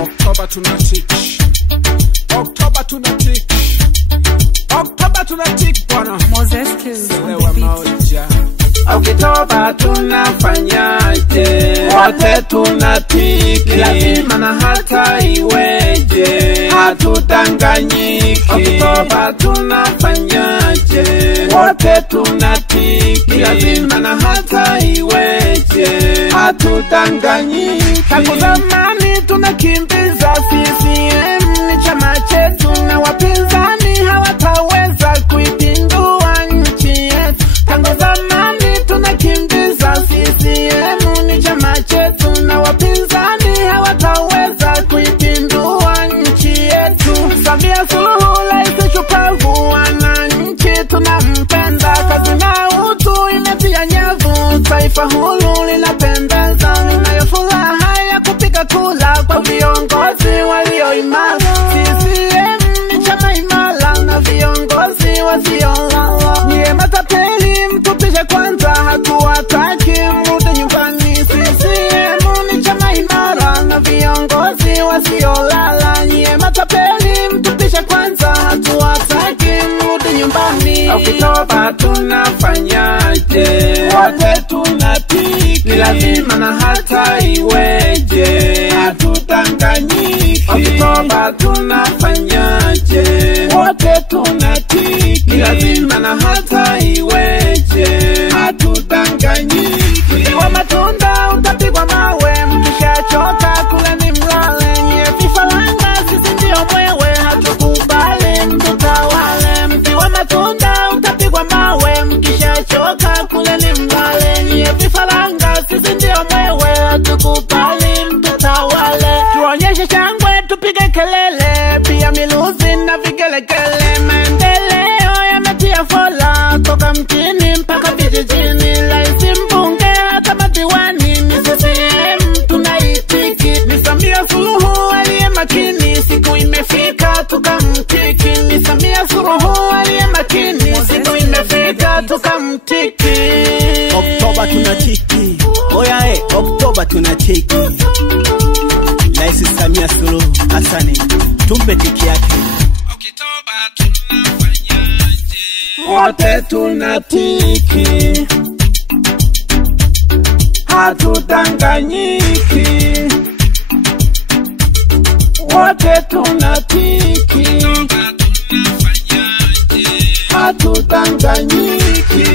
Oktoba tunatik, Oktoba tunatik, Oktoba tunatik bwana. Moses Kills on the beat. Oktoba tunafanyaje? Wote tunatiki, lazima na hata iweje, hatudanganyiki. Oktoba tunafanyaje? Wote tunatiki, lazima na hata iweje, hatudanganyiki. Tangu zamani tunakimbiza CCM, ni chama chetu na wapinzani hawataweza kuipindua nchi yetu. Tangu zamani tunakimbiza CCM, ni chama chetu na wapinzani hawataweza kuipindua nchi yetu. Samia Suluhu rais shupavu, wananchi tunampenda, kazi na utu imetia nyavu, taifa huru linapendeza. Ninayo furaha ya kupiga kula kwa viongozi walioimara. CCM ni chama imara na viongozi wasiolala. Nyie matapeli mtupishe kwanza, hatuwataki mrudi nyumbani. CCM ni chama imara na viongozi wasiolala. Nyie matapeli mtupishe kwanza, hatuwataki mrudi nyumbani. Oktoba tunafanyaje? Wote tunatiki, lazima na hata iweje, hatudanganyiki. Oktoba tunafanyaje? Wote tunatiki, lazima na hata iweje, hatudanganyiki. Mkiwa matunda utapigwa mawe, mkishachoka kula ni mlale. Nyie vifaranga sisi ndio mwewe, hatukubali mtutawale. Mkiwa matunda utapigwa mawe, mkishachoka kula ni mlale. Nyie vifaranga sisi ndio mwewe, hatukubali mtutawale. Tuonyeshe shangwe, tupige kelele, pia miluzi na vigelegele. Maendeleo yametia fola, toka mjini mpaka vijijini. Rais, mbunge, hata madiwani, ni CCM tunaitiki. Ni Samia Suluhu aliye makini, siku imefika tukamtiki. Ni Samia Suluhu aliye makini, siku imefika tukamtiki. Oktoba tunatiki, oya Oktoba tunatiki. Rais Samia Suluhu Hassan, tumpe tiki yake. Oktoba tunafanyaje? Wote tunatiki, hatudanganyiki. Wote tunatiki, hatudanganyiki.